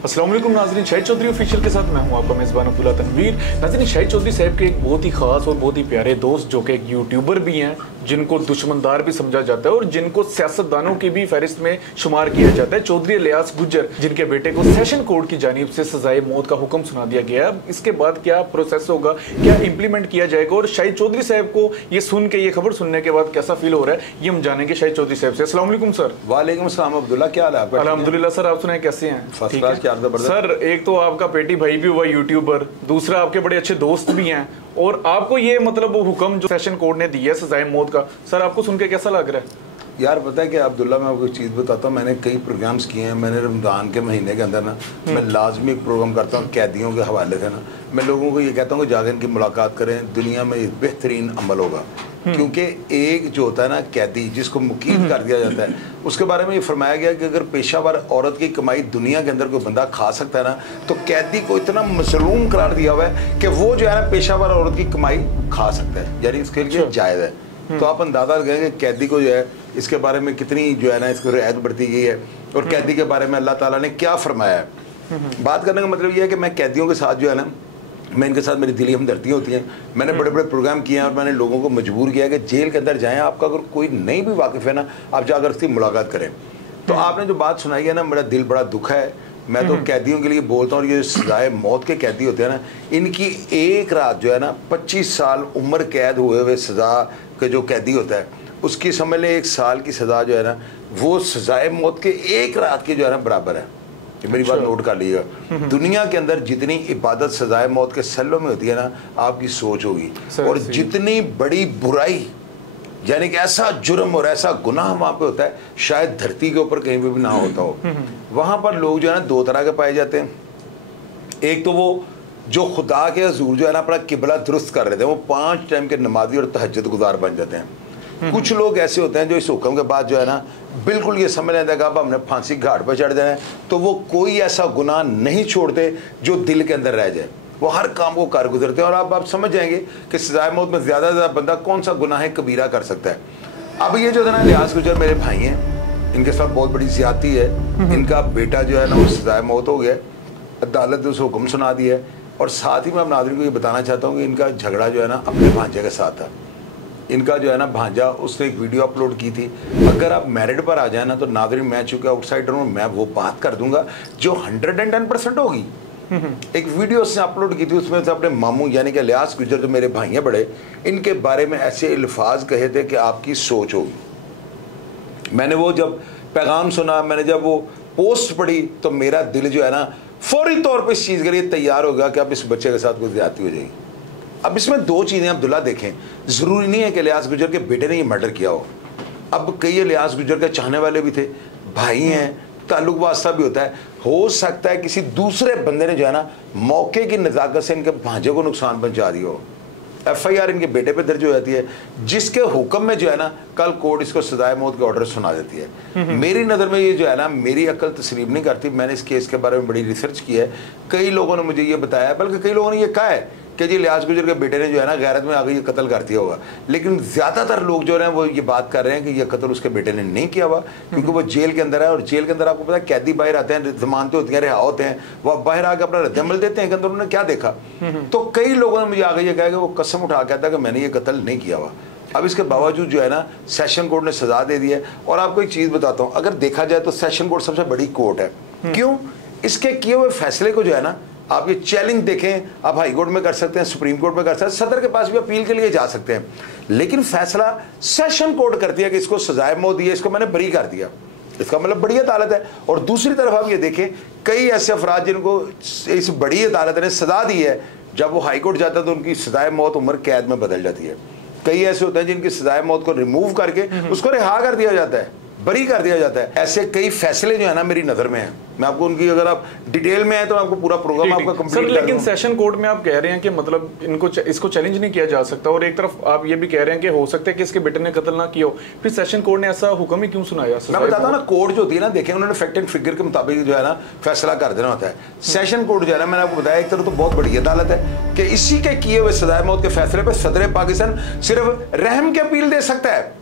अस्सलाम वालेकुम नाज़रीन, शाहिद चौधरी ऑफिशियल के साथ मैं हूं आपका मेज़बान अब्दुल्ला तनवीर। नाज़रीन, शाहिद चौधरी साहब के एक बहुत ही खास और बहुत ही प्यारे दोस्त जो कि एक यूट्यूबर भी हैं, जिनको दुश्मनदार भी समझा जाता है और जिनको सियासतदानों की भी फहरिस्त में शुमार किया जाता है, चौधरी इलियास गुज्जर, जिनके बेटे को सेशन कोर्ट की जानिब से सजाए मौत का हुक्म सुना दिया गया है। इसके बाद क्या प्रोसेस होगा, क्या इंप्लीमेंट किया जाएगा और शाहिद चौधरी साहब को ये सुन के, ये खबर सुनने के बाद कैसा फील हो रहा है, ये हम जानेंगे शाहिद चौधरी साहब से। अस्सलाम वालेकुम सर। वालेकुम अस्सलाम अब्दुल्ला, क्या हाल है आपका? अल्हम्दुलिल्लाह सर, आप सुनाए कैसे हैं? First class. क्या सर, एक तो आपका पेटी भाई भी हुआ यूट्यूबर, दूसरा आपके बड़े अच्छे दोस्त भी हैं और आपको ये मतलब वो हुक्म जो सेशन कोर्ट ने दिया है सजाए मौत का, सर आपको सुन के कैसा लग रहा है? यार पता है कि अब्दुल्ला, मैं आपको एक चीज़ बताता हूँ। मैंने कई प्रोग्राम्स किए हैं। मैंने रमज़ान के महीने के अंदर ना मैं लाजमी एक प्रोग्राम करता हूँ कैदियों के हवाले से ना। मैं लोगों को ये कहता हूँ कि जाकर इनकी मुलाकात करें, दुनिया में बेहतरीन अमल होगा। क्योंकि एक जो होता है ना कैदी, जिसको मुकीद कर दिया जाता है, उसके बारे में ये फरमाया गया कि अगर पेशावर औरत की कमाई दुनिया के अंदर कोई बंदा खा सकता है ना, तो कैदी को इतना मसलूम करार दिया हुआ है कि वो जो है ना पेशावर औरत की कमाई खा सकता है, यानी इसके लिए जायज़ है। तो आप अंदाजा लगाएंगे कैदी को जो है इसके बारे में कितनी जो है ना इसको रियायत बढ़ती गई है और कैदी के बारे में अल्लाह ताला ने क्या फरमाया है। बात करने का मतलब ये है कि मैं कैदियों के साथ जो है ना, मैं इनके साथ मेरी दिली हमदर्दियाँ होती हैं। मैंने बड़े बड़े प्रोग्राम किए हैं और मैंने लोगों को मजबूर किया है कि जेल के अंदर जाएं। आपका अगर कोई नहीं भी वाकिफ़ है ना, आप जाकर उसकी मुलाकात करें। तो आपने जो बात सुनाई है ना, मेरा दिल बड़ा दुख है। मैं तो कैदियों के लिए बोलता हूँ, ये सजाए मौत के कैदी होते हैं ना, इनकी एक रात जो है ना 25 साल उम्र कैद हुए हुए सज़ा के जो कैदी होता है, उसकी समझ लें 1 साल की सज़ा जो है ना, वो सजाए मौत के एक रात की जो है ना बराबर है। मेरी बात नोट कर लीजिएगा। दुनिया के अंदर जितनी इबादत सजाए मौत के सल्लों में होती है ना, आपकी सोच होगी, और जितनी बड़ी बुराई यानी कि ऐसा जुर्म और ऐसा गुनाह वहाँ पे होता है, शायद धरती के ऊपर कहीं पे भी ना होता हो। वहाँ पर लोग जो है ना 2 तरह के पाए जाते हैं। एक तो वो जो खुदा के हजूर जो है ना अपना किबला दुरुस्त कर रहे थे, वो 5 टाइम के नमाजी और तहज्जुद गुजार बन जाते हैं। कुछ लोग ऐसे होते हैं जो इस हुक्म के बाद जो है ना बिल्कुल ये समझ लेते हैं कि अब हमने फांसी घाट पर चढ़ जाए, तो वो कोई ऐसा गुनाह नहीं छोड़ते जो दिल के अंदर रह जाए। वो हर काम को कर गुजरते हैं और आप समझ जाएंगे कि सजाए मौत में ज़्यादा से ज़्यादा बंदा कौन सा गुनाह कबीरा कर सकता है। अब ये जो है ना इलियास गुज्जर मेरे भाई हैं, इनके साथ बहुत बड़ी ज़्यादती है। इनका बेटा जो है ना वो सजाए मौत हो गया, अदालत ने उसे हुक्म सुना दिया है। और साथ ही मैं अपने नाज़रीन को ये बताना चाहता हूँ कि इनका झगड़ा जो है ना अपने भांजे के साथ है। इनका जो है ना भांजा, उसने एक वीडियो अपलोड की थी। अगर आप मैरिड पर आ जाए ना, तो नाज़रीन मैं चूँकि आउटसाइडर हूँ, मैं वो बात कर दूंगा जो 110% होगी। एक वीडियो उसने अपलोड की थी, उसमें से अपने मामू यानी कि इलियास गुज्जर जो मेरे भाई हैं बड़े, इनके बारे में ऐसे अल्फाज कहे थे कि आपकी सोच होगी। मैंने वो जब पैगाम सुना, मैंने जब वो पोस्ट पढ़ी, तो मेरा दिल जो है ना फौरी तौर पर इस चीज़ के लिए तैयार हो गया कि अब इस बच्चे के साथ कुछ ज्यादती हो जाएगी। अब इसमें 2 चीज़ें अब्दुल्ला देखें, ज़रूरी नहीं है कि इलियास गुज्जर के बेटे ने ये मर्डर किया हो। अब कई इलियास गुज्जर के चाहने वाले भी थे, भाई हैं, ताल्लुक वास्ता भी होता है। हो सकता है किसी दूसरे बंदे ने जो है ना मौके की नज़ाकत से इनके भांजे को नुकसान पहुंचा दिया हो। FIR इनके बेटे पे दर्ज हो जाती है, जिसके हुक्म में जो है ना कल कोर्ट इसको सजाए मौत के ऑर्डर सुना देती है। मेरी नज़र में ये जो है ना, मेरी अक्ल तस्लीम नहीं करती। मैंने इस केस के बारे में बड़ी रिसर्च की है। कई लोगों ने मुझे ये बताया, बल्कि कई लोगों ने ये कहा है कि जी इलियास गुज्जर के बेटे ने जो है ना गैरत में आगे ये कत्ल कर दिया होगा। लेकिन ज़्यादातर लोग जो है वो ये बात कर रहे हैं कि ये कत्ल उसके बेटे ने नहीं किया हुआ, क्योंकि वो जेल के अंदर है। और जेल के अंदर आपको पता है कैदी बाहर आते हैं, जमानतें होती हैं, रिहा होते हैं, वो बाहर आकर अपना रद्द-ए-अमल देते हैं कि अंदर उन्होंने क्या देखा। तो कई लोगों ने मुझे आगे ये कहा कि वो कसम उठा कहता कि मैंने ये कत्ल नहीं किया हुआ। अब इसके बावजूद जो है ना सेशन कोर्ट ने सजा दे दी है। और आपको एक चीज़ बताता हूँ, अगर देखा जाए तो सेशन कोर्ट सबसे बड़ी कोर्ट है। क्यों? इसके किए हुए फैसले को जो है ना, आप ये चैलेंज देखें, आप हाई कोर्ट में कर सकते हैं, सुप्रीम कोर्ट में कर सकते हैं, सदर के पास भी अपील के लिए जा सकते हैं, लेकिन फैसला सेशन कोर्ट करती है कि इसको सजाए मौत दी है, इसको मैंने बरी कर दिया। इसका मतलब बड़ी अदालत है। और दूसरी तरफ आप ये देखें, कई ऐसे अफराद जिनको इस बड़ी अदालत ने सजा दी है, जब वो हाई कोर्ट जाता है तो उनकी सजाए मौत उम्र कैद में बदल जाती है। कई ऐसे होते हैं जिनकी सजाए मौत को रिमूव करके उसको रिहा कर दिया जाता है, बरी कर दिया जाता है। ऐसे कई फैसले जो है ना मेरी नज़र में हैं। मैं आपको उनकी, अगर आप डिटेल में आए तो आपको पूरा प्रोग्राम आपका कंप्लीट कर। लेकिन सेशन कोर्ट में आप कह रहे हैं कि मतलब इसको चैलेंज नहीं किया जा सकता, और एक तरफ आप ये भी कह रहे हैं कि हो सकता है कि इसके बेटे ने कत्ल ना किया हो, फिर सेशन कोर्ट ने ऐसा हुक्म ही क्यों सुनाया? मैं बताता हूं ना, कोर्ट जो होती है ना, देखें उन्होंने फैक्ट एंड फिगर के मुताबिक जो है ना फैसला कर देना होता है। सेशन कोर्ट जो है ना, मैंने आपको बताया, एक तरफ तो बहुत बड़ी अदालत है कि इसी के किए हुए सजाए मौत के फैसले पर सदर पाकिस्तान सिर्फ रहम की अपील दे सकता है।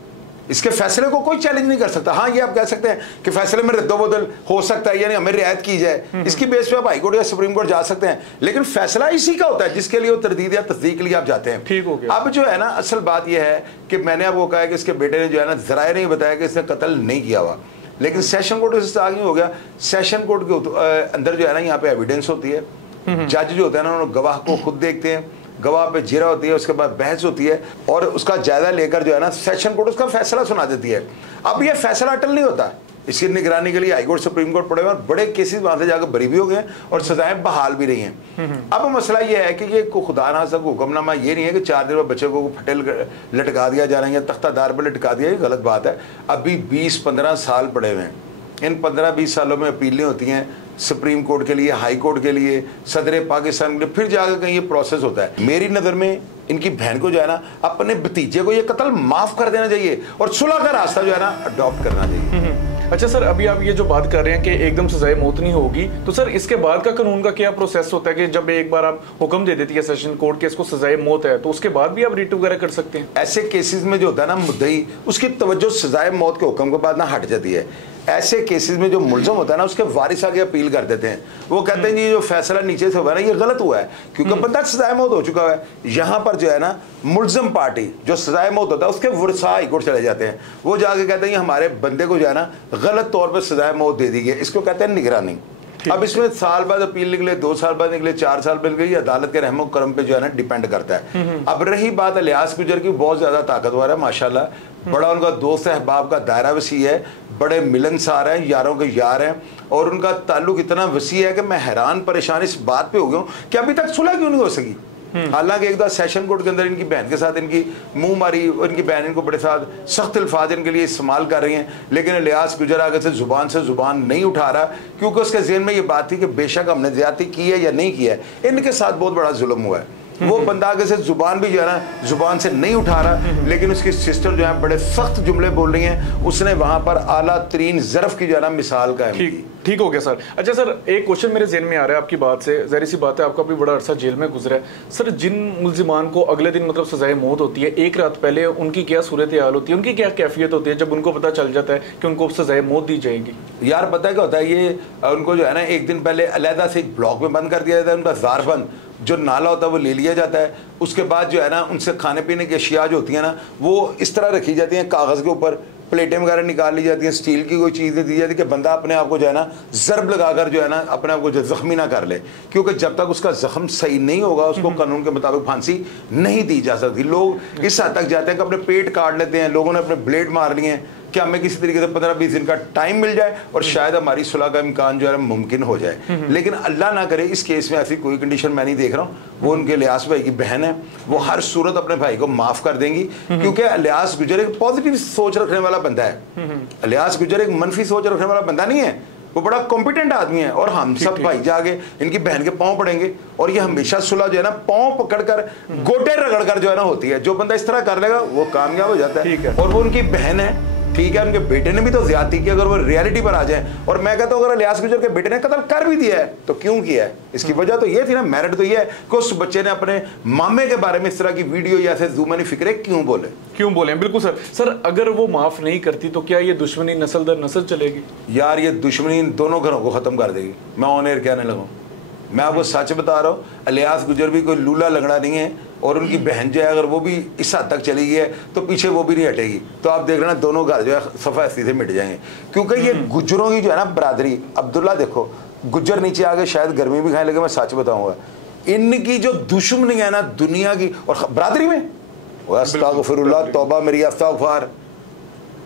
इसके फैसले को कोई चैलेंज नहीं कर सकता। हाँ, ये आप कह सकते हैं कि फैसले में रद्दोबदल हो सकता है, यानी हमें रियायत की जाए, इसकी बेस पे आप हाई कोर्ट या सुप्रीम कोर्ट जा सकते हैं, लेकिन फैसला इसी का होता है जिसके लिए वो तरदीद या तस्दीक के लिए आप जाते हैं। ठीक हो गया। अब जो है ना, असल बात यह है कि मैंने आपको कहा कि इसके बेटे ने जो है ना जराए नहीं बताया कि इसने कत्ल नहीं किया हुआ, लेकिन सेशन कोर्ट इससे आगे हो गया। सेशन कोर्ट के अंदर जो है ना, यहाँ पे एविडेंस होती है, जज जो होता है ना, उन्होंने गवाह को खुद देखते हैं, गवाह पे जिरा होती है, उसके बाद बहस होती है और उसका जायजा लेकर जो है ना सेशन कोर्ट उसका फैसला सुना देती है। अब ये फैसला अटल नहीं होता, इसकी निगरानी के लिए हाई कोर्ट सुप्रीम कोर्ट पड़े हुए और बड़े केसेस वहां से जाकर बरी भी हो गए और सजाएं बहाल भी रही हैं। अब मसला ये है कि ये खुदा ना सब हुक्मनामा ये नहीं है कि 4 दिन में बच्चे को फटेल लटका दिया जा रहा है या तख्तादार पर लटका दिया, ये गलत बात है। अभी 20-15 साल पड़े हुए हैं, इन 15-20 सालों में अपीलें होती हैं सुप्रीम कोर्ट के लिए, हाई कोर्ट के लिए, सदर पाकिस्तान के लिए, फिर जाकर कहीं ये प्रोसेस होता है। मेरी नज़र में इनकी बहन को जो है ना, अपने भतीजे को ये कत्ल माफ कर देना चाहिए और सुलह का रास्ता जो है ना अडॉप्ट करना चाहिए। अच्छा सर, अभी आप ये जो बात कर रहे हैं कि एकदम सजाए मौत नहीं होगी, तो सर इसके बाद का कानून का क्या प्रोसेस होता है कि जब एक बार आप हुक्म दे देती है सेशन कोर्ट के इसको सजाए मौत है, तो उसके बाद भी आप रिट वगैरह कर सकते हैं? ऐसे केसेस में जो होता है ना, मुद्दई उसकी तवज्जो सजाए मौत के हुक्म के बाद ना हट जाती है। ऐसे केसेस में जो मुलजम होता है ना, उसके वारिस आगे अपील कर देते हैं, वो कहते हैं जी जो फैसला नीचे से हुआ ना ये गलत हुआ है, क्योंकि बंदा सजाए मौत हो चुका है। यहाँ पर जो है ना, मुलजम पार्टी जो सजाए मौत होता है उसके वरसा हाई कोर्ट चले जाते हैं, वो जाके कहते हैं हमारे बंदे को जो है ना गलत तौर पर सजाए मौत दे दी गई, इसको कहते हैं निगरानी। अब इसमें साल बाद अपील निकले, 2 साल बाद निकले, 4 साल बाद निकले, अदालत के रहमो करम पे जो है ना डिपेंड करता है। अब रही बात इलियास गुजर की, बहुत ज्यादा ताकतवर है माशाल्लाह, बड़ा उनका दोस्त अहबाब का दायरा वसी है, बड़े मिलनसार हैं, यारों के यार हैं, और उनका ताल्लुक इतना वसी है कि मैं हैरान परेशान इस बात पे हो गया हूँ कि अभी तक सुलह क्यों नहीं हो सकी। हालांकि एक बार सेशन कोर्ट के अंदर इनकी बहन के साथ इनकी मुंह मारी और इनकी बहन इनको बड़े साथ सख्त अल्फाज इनके लिए इस्तेमाल कर रही हैं, लेकिन इलियास गुजर आगे से जुबान नहीं उठा रहा, क्योंकि उसके ज़हन में ये बात थी कि बेशक हमने ज्यादती की है या नहीं की है, इनके साथ बहुत बड़ा जुल्म हुआ है। वो बंदा आगे से जुबान भी जो है ना जुबान से नहीं उठा रहा, लेकिन उसकी सिस्टर जो है बड़े सख्त जुमले बोल रही हैं, उसने वहां पर आला तरीन ज़र्फ की जो है ना मिसाल का है। ठीक हो गया सर। अच्छा सर, एक क्वेश्चन मेरे ज़हन में आ रहा है आपकी बात से, ज़ाहिर सी बात है आपका भी बड़ा अरसा जेल में गुजरा है सर, जिन मुल्जिमान को अगले दिन मतलब सजाए मौत होती है, एक रात पहले उनकी क्या सूरत हाल होती है, उनकी क्या कैफियत होती है जब उनको पता चल जाता है कि उनको सजाए मौत दी जाएगी? यार पता है क्या होता है, ये उनको जो है ना एक दिन पहले अलहदा से एक ब्लॉक में बंद कर दिया जाता है, उनका ज़ारबंद जो नाला होता है वो ले लिया जाता है। उसके बाद जो है ना उनसे खाने पीने की अशिया जो होती है ना, वो इस तरह रखी जाती हैं कागज़ के ऊपर, प्लेटें वगैरह निकाल ली जाती हैं, स्टील की कोई चीज़ दी जाती है कि बंदा अपने आप को जो है ना ज़रब लगाकर जो है ना अपने आप को जो ज़ख्मी ना कर ले, क्योंकि जब तक उसका ज़ख्म सही नहीं होगा उसको कानून के मुताबिक फांसी नहीं दी जा सकती। लोग इस हद तक जाते हैं कि अपने पेट काट लेते हैं, लोगों ने अपने ब्लेड मार लिए हैं कि हमें किसी तरीके से 15-20 दिन का टाइम मिल जाए और शायद हमारी सुलह का इम्कान जो है मुमकिन हो जाए। लेकिन अल्लाह ना करे इस केस में ऐसी कोई कंडीशन मैं नहीं देख रहा हूँ। वो उनके इलियास भाई की बहन है, वो हर सूरत अपने भाई को माफ़ कर देंगी, क्योंकि इलियास गुजर एक पॉजिटिव सोच रखने वाला बंदा है। इलियास गुजर एक मनफी सोच रखने वाला बंदा नहीं है, वो बड़ा कॉम्पिटेंट आदमी है। और हम सब भाई जाके इनकी बहन के पाँव पड़ेंगे, और ये हमेशा सुलह जो है ना पाँव पकड़कर गोटे रगड़कर जो है ना होती है। जो बंदा इस तरह कर लेगा वो कामयाब हो जाता है। और वो उनकी बहन है, ठीक है, उनके बेटे ने भी तो ज्यादती की, अगर वो रियलिटी पर आ जाए। और मैं कहता हूँ अगर इलियास गुजर के बेटे ने कत्ल कर भी दिया है तो क्यों किया है, इसकी वजह तो ये थी ना, मेरिट तो ये है कि उस बच्चे ने अपने मामे के बारे में इस तरह की वीडियो या ऐसे ज़ुबानी फिक्रे क्यों बोले। बिल्कुल सर। सर अगर वो माफ नहीं करती तो क्या ये दुश्मनी नस्ल दर नस्ल चलेगी? यार ये दुश्मनी दोनों घरों को खत्म कर देगी, मैं ऑन एयर कहने लगा। मैं आपको सच बता रहा हूँ, इलियास गुजर भी कोई लूला लगड़ा नहीं है, और उनकी बहन जो है अगर वो भी इस हद तक चली गई है तो पीछे वो भी नहीं हटेगी। तो आप देख रहे ना दोनों घर जो है सफा से मिट जाएंगे, क्योंकि ये गुजरों की जो है ना बरादरी, अब्दुल्ला देखो गुजर नीचे आगे शायद गर्मी भी खाए, लेकिन मैं सच बताऊंगा इनकी जो दुश्मनी है ना दुनिया की और बरादरी में, अस्तगफिरुल्लाह तौबा मेरी अस्तगफार,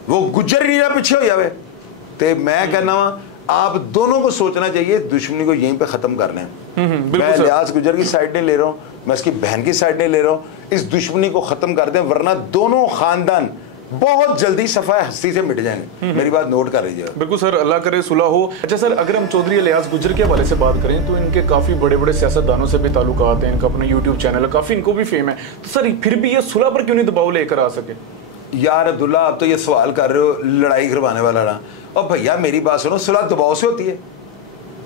वो गुजर ही नहीं पीछे हो जावे। तो मैं कहना वा आप दोनों को सोचना चाहिए दुश्मनी को यहीं पे खत्म करना है। मैं इलियास गुजर की साइड नहीं ले रहा हूँ, मैं इसकी बहन की साइड नहीं ले रहा हूँ, इस दुश्मनी को खत्म कर दें, वरना दोनों खानदान बहुत जल्दी सफाई हस्ती से मिट जाएंगे। मेरी बात नोट कर लीजिए। बिल्कुल सर, अल्लाह करे सुलह हो। अच्छा सर, अगर हम चौधरी इलियास गुजर के हवाले से बात करें तो इनके काफ़ी बड़े बड़े सियासतदानों से भी ताल्लुकात हैं, इनका अपना यूट्यूब चैनल है, काफ़ी इनको भी फेम है, तो सर फिर भी ये सुलह पर क्यों नहीं दबाव लेकर आ सके? यार अब्दुल्ला, आप तो ये सवाल कर रहे हो लड़ाई करवाने वाला ना, और भैया मेरी बात सुनो, सुलह दबाव से होती है।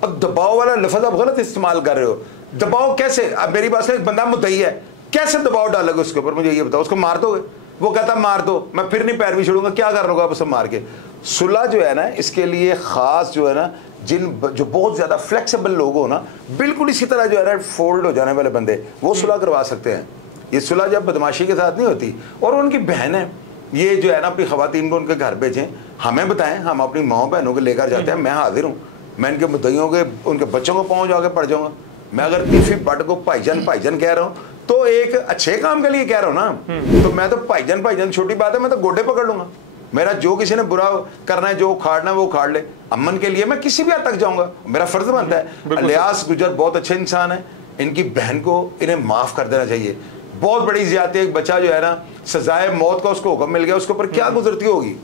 अब दबाव वाला लफ्ज़ आप गलत इस्तेमाल कर रहे हो। दबाव कैसे? अब मेरी बात से एक बंदा मुद्दई है, कैसे दबाव डालोगे उसके ऊपर, मुझे ये बताओ। उसको मार दोगे? वो कहता मार दो, मैं फिर नहीं पैरवी छोड़ूंगा, क्या कर लूंगा आप उसे मार के। सुलह जो है ना, इसके लिए खास जो है ना, जो बहुत ज्यादा फ्लेक्सिबल लोग हो ना, बिल्कुल इसी तरह जो है ना फोल्ड हो जाने वाले बंदे, वो सुलह करवा सकते हैं। ये सुलह जब बदमाशी के साथ नहीं होती। और उनकी बहन है, ये जो है ना अपनी खवातीन को उनके घर भेजें, हमें बताएं, हम अपनी माँ बहनों को लेकर जाते हैं, मैं हाजिर हूँ। मैं इनके मुद्दइयों के, उनके बच्चों को पहुँच आके पड़ जाऊँगा। मैं अगर तीसरी बट को भाईजान भाईजान कह रहा हूँ तो एक अच्छे काम के लिए कह रहा हूँ ना, तो मैं तो भाईजान भाईजान छोटी बात है, मैं तो गोडे पकड़ लूंगा। मेरा जो किसी ने बुरा करना है, जो उखाड़ना है वो उखाड़ ले। अमन के लिए मैं किसी भी हद तक जाऊंगा, मेरा फर्ज बनता है। इलियास गुजर बहुत अच्छे इंसान है, इनकी बहन को इन्हें माफ कर देना चाहिए। बहुत बड़ी ज्यादती है, एक बच्चा जो है ना सजाए मौत का उसको हुक्म मिल गया, उसके ऊपर क्या गुजरती होगी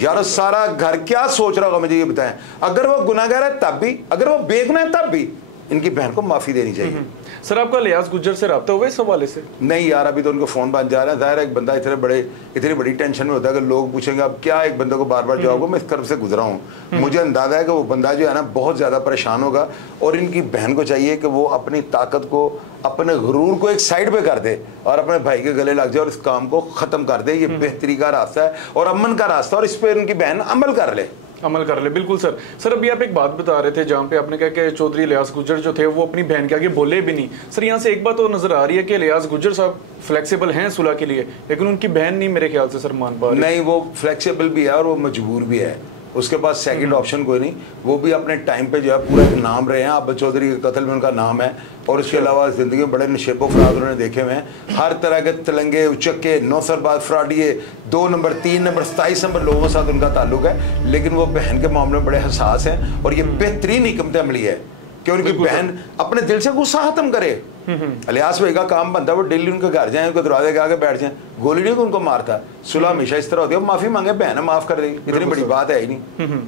यार, सारा घर क्या सोच रहा होगा, मुझे ये बताएं। अगर वो गुनाहगार है तब भी, अगर वो बेगुनाह है तब भी, इनकी बहन को माफी देनी चाहिए। सर आपका इलियास गुज्जर से रब्ता हुआ इस हवाले से? नहीं यार, अभी तो उनको फोन बन जा रहा है। जाहिर है एक बंदा इतनी बड़ी टेंशन में होता है कि लोग पूछेंगे अब क्या एक बंदे को बार बार जवाब, मैं इस तरफ से गुजरा हूँ। मुझे अंदाजा है कि वो बंदा जो है ना बहुत ज्यादा परेशान होगा, और इनकी बहन को चाहिए कि वो अपनी ताकत को, अपने गुरूर को एक साइड पे कर दे और अपने भाई के गले लग जाए और इस काम को खत्म कर दे। ये बेहतरी का रास्ता है और अमन का रास्ता, और इस पर उनकी बहन अमल कर ले। बिल्कुल सर। सर अभी आप एक बात बता रहे थे जहाँ पे आपने कहा कि चौधरी इलियास गुज्जर जो थे वो अपनी बहन के आगे बोले भी नहीं। सर यहाँ से एक बात और नजर आ रही है कि इलियास गुज्जर साहब फ्लेक्सिबल हैं सुलह के लिए, लेकिन उनकी बहन नहीं मेरे ख्याल से सर मान पा रही। नहीं, वो फ्लेक्सिबल भी है और वो मजबूर भी है, उसके पास सेकंड ऑप्शन कोई नहीं। वो भी अपने टाइम पे जो है पूरा एक नाम रहे हैं, आबिद चौधरी के कत्ल में उनका नाम है, और उसके अलावा जिंदगी में बड़े नशेबो फराद उन्होंने देखे हुए हैं। हर तरह के तलंगे, उचक्के, नौसरबाज, फ्रॉडिये, 2 नंबर 3 नंबर 27 नंबर लोगों के साथ उनका ताल्लुक है। लेकिन वो बहन के मामले में बड़े हसास हैं, और ये बेहतरीन हिकमत अमली है कि उनकी बहन अपने दिल से गुस्सा खत्म करे। इलियास भाई का काम बनता है वो डेली उनके घर जाए, उनके दरवाजे के आगे बैठ जाए, गोली नहीं उनको मारता। सुलह हमेशा इस तरह होती है, माफी मांगे, बहन माफ कर देगी, इतनी बड़ी बात है ही नहीं।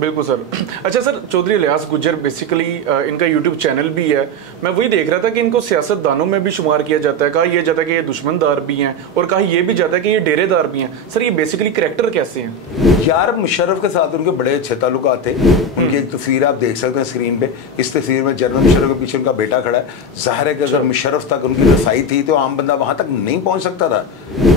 बिल्कुल सर। अच्छा सर, चौधरी इलियास गुज्जर बेसिकली इनका यूट्यूब चैनल भी है, मैं वही देख रहा था कि इनको सियासतदानों में भी शुमार किया जाता है। कहा यह जाता है कि ये दुश्मनदार भी हैं, और कहा यह भी जाता है कि ये डेरेदार भी हैं। सर ये बेसिकली करैक्टर कैसे हैं? यार मुशर्रफ के साथ उनके बड़े अच्छे ताल्लुकात थे। उनकी एक तस्वीर आप देख सकते हैं स्क्रीन पे, इस तस्वीर में जनरल मुशर्रफ के पीछे उनका बेटा खड़ा है। जाहिर है कि अगर मुशर्रफ तक उनकी रसाई थी तो आम बंदा वहां तक नहीं पहुंच सकता था।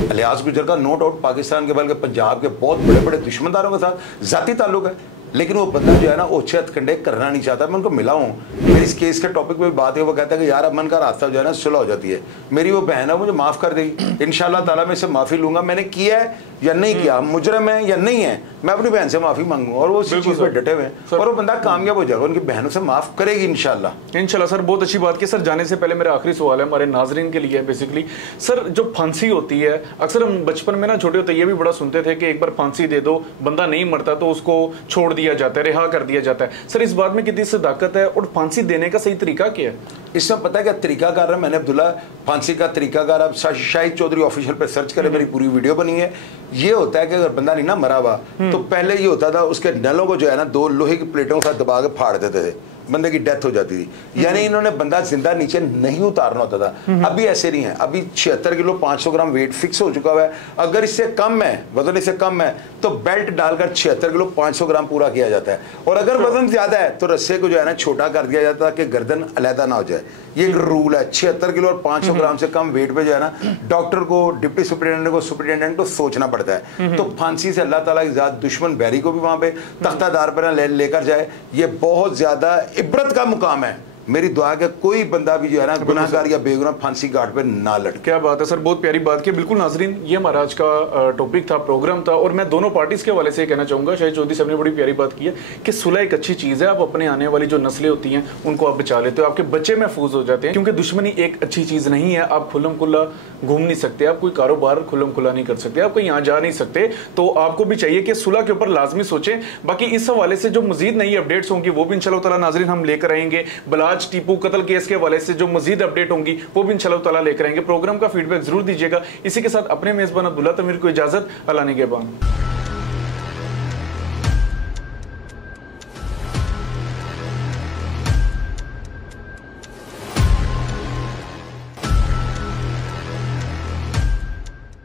इलियास गुज्जर का नो डाउट पाकिस्तान के बल्कि पंजाब के बहुत बड़े बड़े दुश्मनदारों के साथ जाती ताल्लुक है, लेकिन वो बंदा जो है ना ओछे हथकंडे करना नहीं चाहता। मैं उनको मिला हूँ, मेरी इस केस के टॉपिक पे बात है, वो कहता है कि यार अमन का रास्ता जो है ना सुलह हो जाती है, मेरी वो बहन है मुझे माफ कर देगी, इंशाल्लाह ताला मैं इससे माफी लूंगा। मैंने किया है या नहीं किया, मुजरम है या नहीं है, मैं अपनी बहन से माफी मांगूंगा, और वो उस चीज पे डटे हुए हैं, और वो बंदा कामयाब हो जाएगा, उनकी बहनों से माफ करेगी इंशाल्लाह। सर बहुत अच्छी बात की। सर जाने से पहले मेरा आखिरी सवाल है हमारे नाजरीन के लिए बेसिकली, सर जो फांसी होती है, अक्सर हम बचपन में ना छोटे होते ये भी बड़ा सुनते थे कि एक बार फांसी दे दो, बंदा नहीं मरता तो उसको छोड़ दिया जाता है, रिहा कर दिया जाता है। सर इस बात में कितनी सदाकत है, और फांसी देने का सही तरीका क्या है? इसमें पता है क्या तरीकाकार है, मैंने अब्दुल्ला फांसी का तरीकाकार आप शाहिद चौधरी ऑफिशियल पे सर्च करें, मेरी पूरी वीडियो बनी है। ये होता है कि अगर बंदा नहीं ना मरा हुआ तो पहले ये होता था उसके नलों को जो है ना 2 लोहे की प्लेटों के साथ दबा के फाड़ देते थे, बंदे की डेथ हो जाती थी। यानी इन्होंने बंदा जिंदा नीचे नहीं उतारना होता था। अभी ऐसे नहीं है, अभी 76 किलो 500 ग्राम वेट फिक्स हो चुका हुआ है। अगर इससे कम है, वजन इससे कम है, तो बेल्ट डालकर 76 किलो 500 ग्राम पूरा किया जाता है, और अगर वजन ज्यादा है तो रस्से को जो है ना छोटा कर दिया जाता है कि गर्दन अलहदा ना हो जाए। ये एक रूल है। 76 किलो और 500 ग्राम से कम वेट पे जो है ना डॉक्टर को, डिप्टी सुपरिटेंडेंट को सोचना पड़ता है। तो फांसी से अल्लाह ताला की जात दुश्मन बैरी को भी वहां पे तख्तादार पर लेकर जाए, ये बहुत ज्यादा इब्रत का मुकाम है। मेरी दुआ है कि कोई बंदा भी जो है ना गुनाहगार या बेगुनाह फांसी घाट पे ना लटके। क्या बात है सर, बहुत प्यारी बात की। बिल्कुल नाजरीन, ये हमारा आज का टॉपिक था, प्रोग्राम था, और मैं दोनों पार्टीज के हवाले से ये कहना चाहूंगा, शाहिद चौधरी साहब ने बड़ी प्यारी बात की है कि सुलह एक अच्छी चीज है। आप अपने आने वाली जो नस्लें होती हैं उनको आप बचा लेते हो, आपके बच्चे महफूज हो जाते हैं, क्योंकि दुश्मनी एक अच्छी चीज नहीं है। आप खुल्लम खुल्ला घूम नहीं सकते, आप कोई कारोबार खुल्लम खुल्ला नहीं कर सकते, आप कहीं यहाँ जा नहीं सकते, तो आपको भी चाहिए कि सुलह के ऊपर लाजमी सोचें। बाकी इस हवाले से जो मजीद नई अपडेट्स होंगी वो भी इंशाल्लाह ताला नाजरीन हम लेकर आएंगे। बलाज टीपू कत्ल केस के हवाले से जो मजीद अपडेट होंगी वो भी इंशाल्लाह ताला लेकर आएंगे। प्रोग्राम का फीडबैक जरूर दीजिएगा। इसी के साथ अपने मेजबान अब्दुल्ला तमीर को इजाजत, अल्लाह निगहबान।